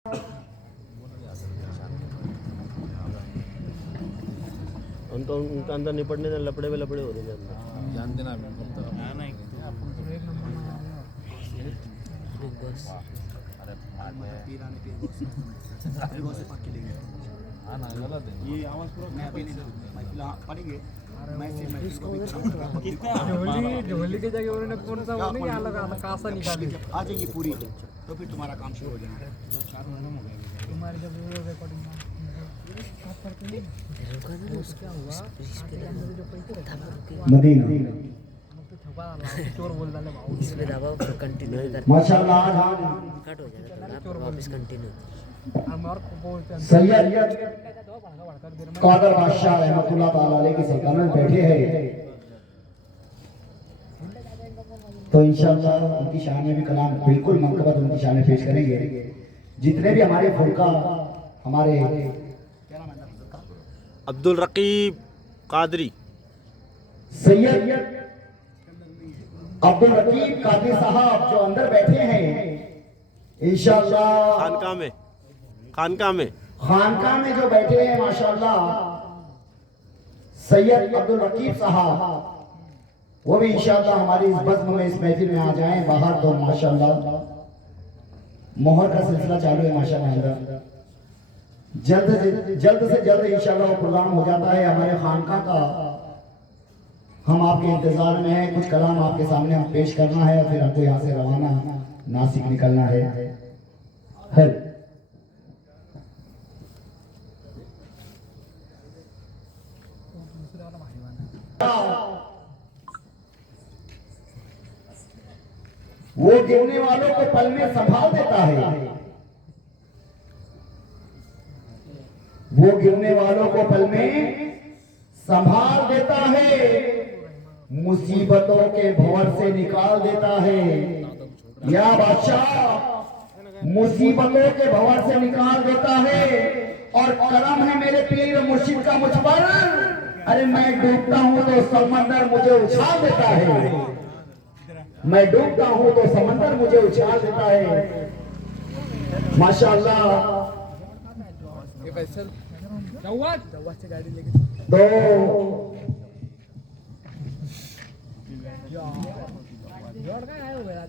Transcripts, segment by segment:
उनका उनका अंदर निपटने से लपड़े में लपड़े हो रहे हैं अंदर। जानते ना ये आवाज पूरा मैं अभी नहीं दूंगा पढ़ेंगे ढोली के जगह उन्होंने कौन सा वो नहीं अलग कासा निकाली आ जाएगी पूरी तो फिर तुम्हारा काम शुरू हो जाएगा। तुम्हारी जब वो रिकॉर्डिंग मदीना चोर बोल डाले भाव इसमें दबाव कंटिन्यू माशाल्लाह कट हो जाएगा तो वापस कंटिन्यू हम और को बोलते हैं सैयद कादर बादशाह रहमतुल्लाह ताला अलैह की सल्तनत में बैठे हैं तो इंशाअल्लाह उनकी शान में भी कलाम बिल्कुल मंकबत उनकी शान में पेश करेंगे। जितने भी हमारे फुल्का हमारे अब्दुल रकीब कादरी सैयद अब्दुल रकीब कादरी साहब जो अंदर बैठे हैं इंशाअल्लाह खानका में जो बैठे हैं माशाअल्लाह सैयद अब्दुल रकीब साहब वो भी इंशाअल्लाह हमारी इस बज़्म में इस महफिल में आ जाएं। बाहर तो माशाअल्लाह मोहर का सिलसिला चालू है माशाअल्लाह। जल्द से जल्द इंशाअल्लाह वो प्रोग्राम हो जाता है हमारे खानका का। हम आपके इंतजार में हैं, कुछ कलाम आपके सामने हम पेश करना है, फिर हमको यहाँ से रवाना नासिक निकलना है। वो गिरने वालों को पल में संभाल देता है, वो गिरने वालों को पल में संभाल देता है, मुसीबतों के भंवर से निकाल देता है। या बादशाह मुसीबतों के भंवर से निकाल देता है और करम है मेरे पीर मुर्शिद का मुझ पर। अरे मैं डूबता हूं तो समंदर मुझे उछाल देता है, मैं डूबता हूं तो समंदर मुझे उछाल देता है। माशाअल्लाह से गाड़ी लेके दो जोड़ का आए हो गया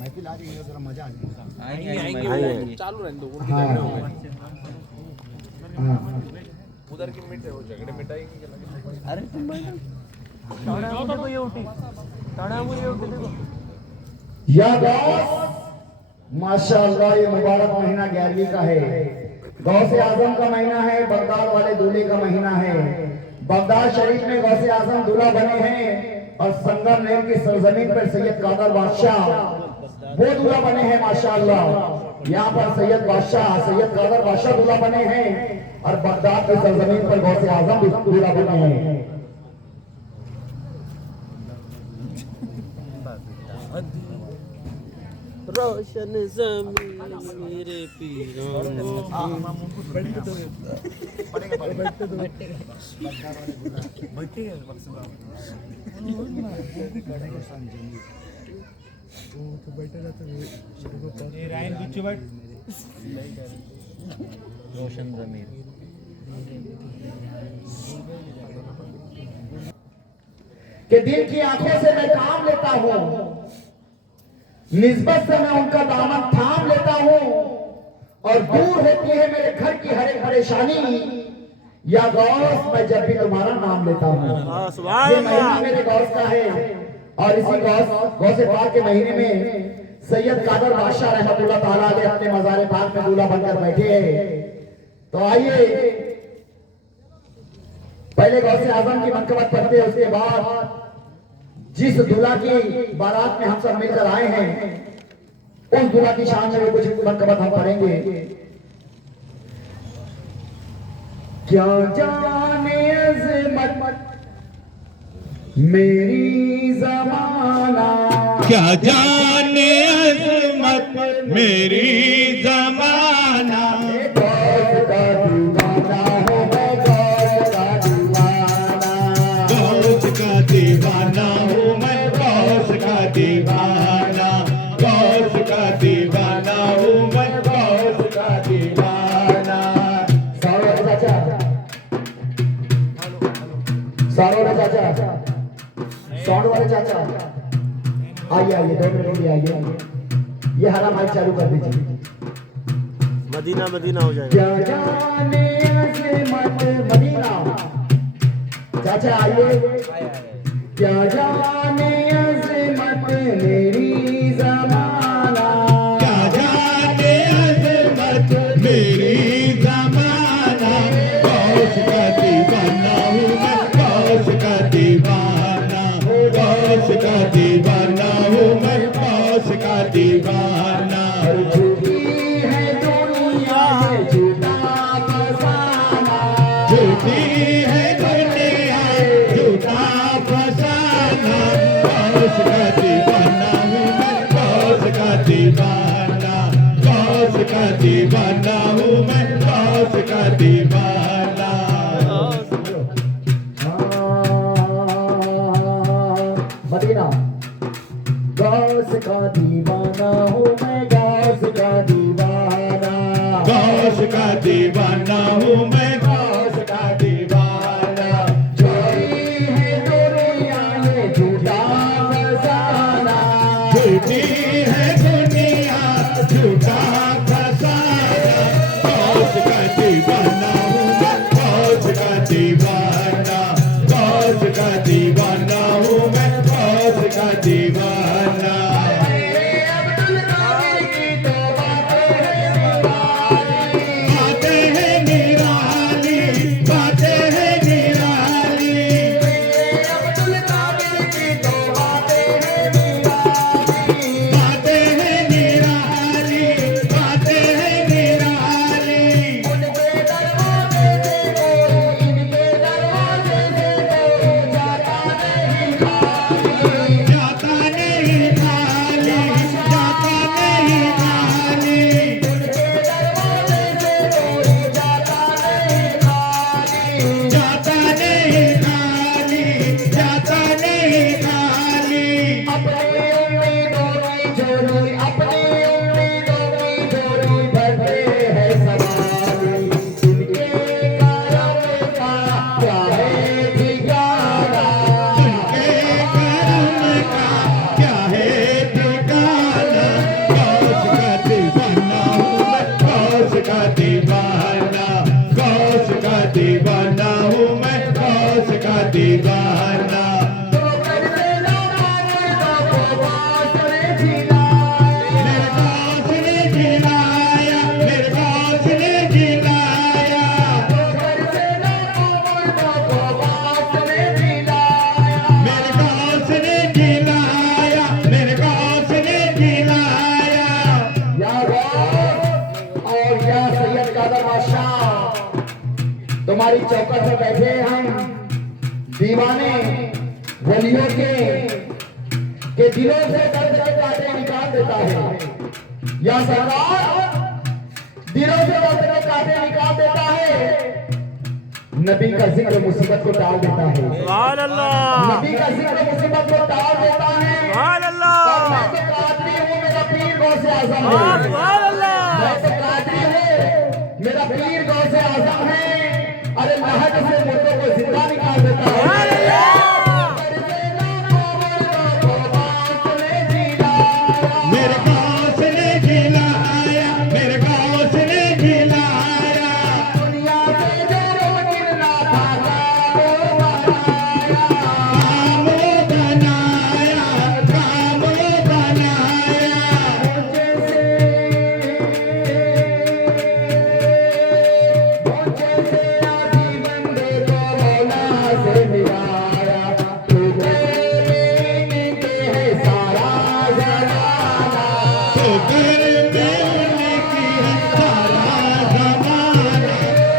महफिल आ रही है जरा मजा आ जाएगा। आएंगे चालू रहने दो उनके झगड़े हो गए उधर की मिट वो झगड़े मिटाएंगे क्या लगे। अरे तुम देखो ये उठी देखो या गौस माशाअल्लाह ये मुबारक महीना 11वीं का है, गौसे आजम का महीना है, बगदाद वाले दूल्हे का महीना है। बगदाद शरीफ में गौसे आजम दूल्हा बने हैं और संगम नहर की सरजमीन पर सैयद कादर बादशाह वो दूल्हा बने हैं माशाअल्लाह। यहाँ पर सैयद कादर बादशाह दूल्हा बने हैं और बगदाद की सरजमीन पर गौसे आजम भी दूल्हा बने हैं। रोशन ज़मीन मेरे पीरों रोशन ज़मीन कि दिल की आंखों से मैं काम लेता हूँ, निस्बत से मैं उनका दामन थाम लेता हूँ और दूर होती है मेरे घर की हर एक परेशानी। या गौस मैं जब भी तुम्हारा नाम लेता हूँ। ये महीना मेरे गौस का है और इसी गौसे पाक के महीने में सैयद कादर बादशाह रहमतुल्लाह ताला अलैह अपने मज़ार पाक में दूल्हा बनकर बैठे हैं। तो आइए पहले गौसे आजम की मनकबत पढ़ते हैं, उसके बाद जिस दूल्हा की बारात में हम सब मिलकर आए हैं उस दूल्हा की शान में कुछ मनकबत हम पढ़ेंगे। क्या जाने अज़मत मेरी ज़माना, क्या जाने अज़मत मेरी ज़माना, गौस का दीवाना है मैं गौस का दीवाना, गौस वाले चाचा, साउंड वाले चाचा, आइए आइए 2 मिनट के लिए आइए। ये हरा माइक चालू कर दीजिए। मदीना मदीना हो जाएगा। क्या जाने अज़मत मदीना, चाचा आइए। क्या जाने अज़मत मेरी ज़माना, क्या जाने अज़मत मेरी ज़माना, गौस का दीवाना हूँ मैं, गौस का दीवाना, गौस का दीवाना हूँ मैं, गौस का दीवाना। झूठी है दुनिया में झूठा फसाना, झूठी है दुनिया झूठा फसाना, गौस का दीवाना हूँ मैं, गौस का दीवाना, गौस का दीवाना हूँ मैं, गौस का दीवाना। मदीना गौस का दीवाना हूँ मैं, गौस का दीवाना, गौस का दीवाना हूँ मैं, गौस का दीवाना। झूठी है दुनिया में झूठा फसाना, झूठी है दुनिया झूठा फसाना, गौस का दीवाना हूँ मैं, गौस का दीवाना, गौस का दीवाना हूँ मैं, गौस का दीवाना। अब्दुल कादिर की तो बातें हैं निराली, बातें हैं निराली, अब्दुल कादिर की तो बातें हैं निराली। बातें हैं निराली, बातें हैं निराली। उनके दरवाजे से कोई, इनके दरवाजे से कोई जाता नहीं खाली, जाता नहीं खाली, जाता नहीं खाली, उनके दरवाजे से कोई जाता नहीं खाली। जाता नहीं खाली, जाता नहीं खाली। अपनी उम्मीदों की झोली, अपनी उम्मीदों की झोली भरते हैं सवारी, इनके करम का क्या है ठिकाना, उनके करम का क्या है ठिकाना, गौस का दीवाना हूँ मैं, गौस का दीवाना, गौस का दीवाना हूँ मैं, गौस का दीवाना। तो करते लोगों को वासने झिलाए, मेरे गौस ने जिलाया, मेरे गौस ने जिलाया, तो करते लोगों को वासने झिलाए। मेरे गौस ने जिलाया, मेरे गौस ने जिलाया। या गौस और या सैयद कादर बादशाह, तुम्हारी चौकट पर बैठे हम दीवाने वलियों के दिलों से दर्द के कांटे निकाल देता है। या सरकार दिलों से दर्द के कांटे निकाल देता है, नबी का जिक्र मुसीबत को टाल देता है, सुभान अल्लाह, नबी का जिक्र मुसीबत को टाल देता है। सुभान और अल्लाह, मैं तो कादरी हूँ, मेरा पीर गौसे आजम है। सुभान अल्लाह। मैं तो कादरी हूँ, मेरा पीर गौसे आजम है। अरे महक से मुर्दों को जिंदा निकाल देता है। मेरे गौस ने जिलाया, मेरे गौस ने जिलाया, दुनिया से जो गिरना था वो बनाया। कामो बनाया, कामो बनाया। मुझे से आदि बंदे को मौला से मिलाया, तुझे मिलते है सारा जमाना। तो घर में उनकी है सारा जमाना,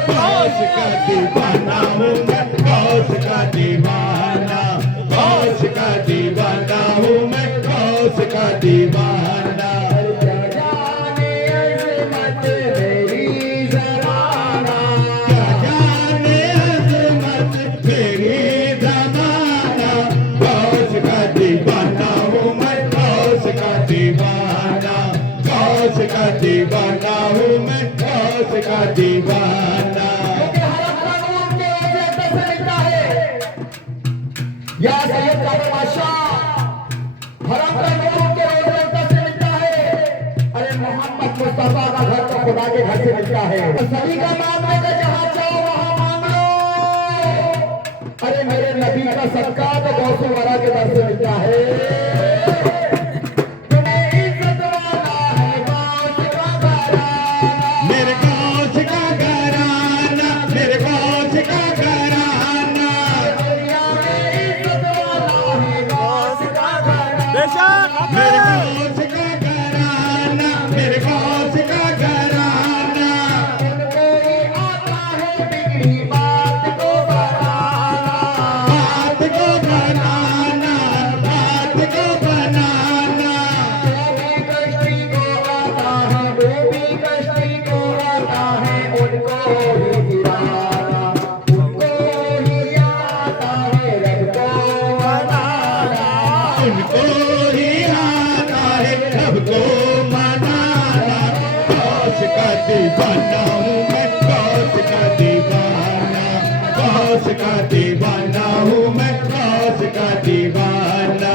गौस का दीवाना हूँ मैं, गौस का दीवाना, गौस का दीवाना हूँ मैं, गौस का दीवाना। क्या जाने अज़मत मेरी ज़माना, क्या जाने अज़मत मेरी ज़माना, गौस का दीवाना हूँ मैं, गौस का दीवाना, गौस का दीवाना हूँ मैं, गौस का दीवाना। क्योंकि हर हर के वजह से निकला है। या सैयद कादर बादशाह हरम का नूर के रोज रौनक से मिलता है। अरे मोहम्मद मुस्तफा का घर तो खुदा के घर से मिलता है। तो सभी का मांगने का जहां चाहो वहां मांग लो। अरे मेरे नबी का सदका तो गौसे वाला के दर से मिलता है। मेरे गौस का घराना, मेरे गौस का घराना, बेशक मेरे गौस का घराना, मेरे गौस का घराना। बात को बनाना, बात को बनाना। उनको ही आता है रब को मनाना। गौस का दीवाना हूँ मैं, गौस का दीवाना, गौस का दीवाना हूँ मैं, गौस का दीवाना,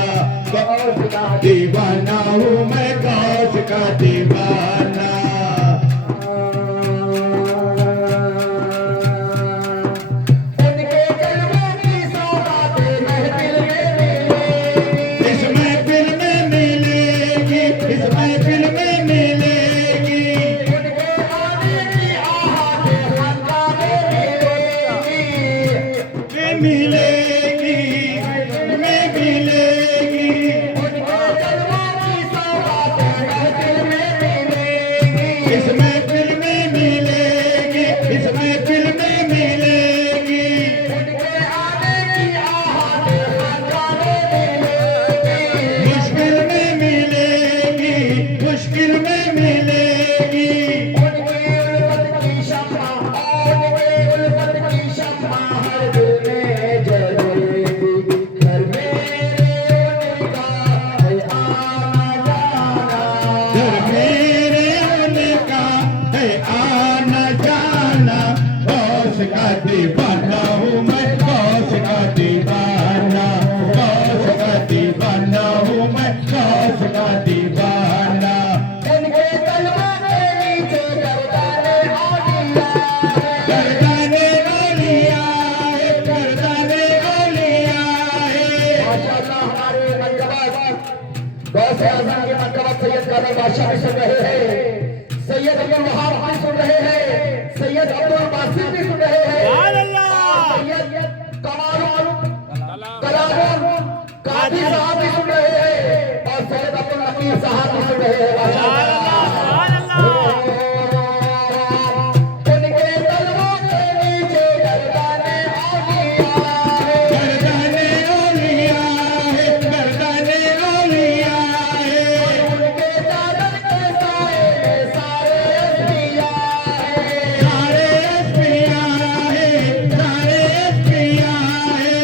गौस का दीवाना हूँ मैं, गौस का दीवाना। इस महफिल में मिलेगी, इस महफिल में मिलेगी। में मिलेगी, में मिलेगी। इस महफिल में मिलेगी, इस महफिल में मिलेगी। मुश्किल में मिलेगी, मुश्किल में मिलेगी। घर मेरे उनका है आना जाना। गौस का दीवाना हूँ मैं, गौस का दीवाना, गौस का दीवाना हूँ मैं, गौस का दीवाना। गर्दाने औलिया है, गर्दाने औलिया है। गौसे आजम के मरकबत सैयद कादर बादशाह भी सुन रहे हैं, सैयद अब्दुल वहाब भी सुन रहे हैं, सैयद अब्दुल बासित भी सुन रहे हैं, सुभान अल्लाह। सैयद कलामुल कादी साहब भी सुन रहे हैं और सैयद अब्दुल नकीर साहब भी सुन रहे हैं। सुभान अल्लाह, सुभान अल्लाह। उनके तलवों के नीचे गर्दाने औलिया है। गर्दाने औलिया है, गर्दाने औलिया है। उनके चादर के साए में सारे असलिया है। सारे अस्पिया है, सारे अस्पिया है।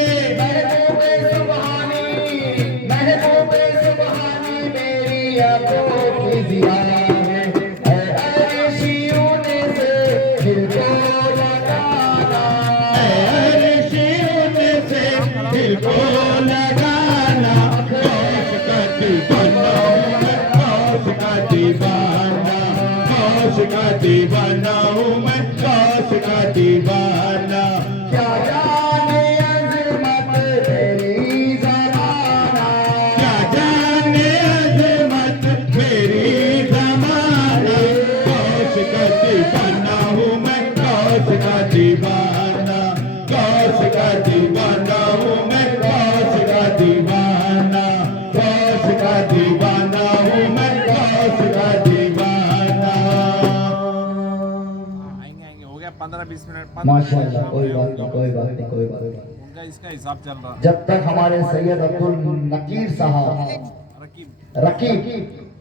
महबूबे सुबहानी मेरी आंखों की ज़िया है। अर्शियों से दिल को लगाना, अर्शियों से दिल को लगाना। गौस का दीवाना हूँ मैं, गौस का दीवाना, गौस का दीवाना हूँ मैं, गौस का दीवाना। क्या जाने अज़मत तेरी ज़माना, क्या जाने अज़मत मेरी ज़माना। गौस का दीवाना हूँ मैं, गौस का दीवाना, गौस का दीवाना हूँ मैं, गौस का दीवाना, गौस का दीवाना हूँ मैं, गौस का दीवाना। आएंगे हो गया 15-20 मिनट। माशाअल्लाह, कोई बात नहीं, कोई बात नहीं, कोई बात नहीं। उनका इसका हिसाब चल रहा। जब तक हमारे सैयद अब्दुल नकीर साहब रकीब रकीब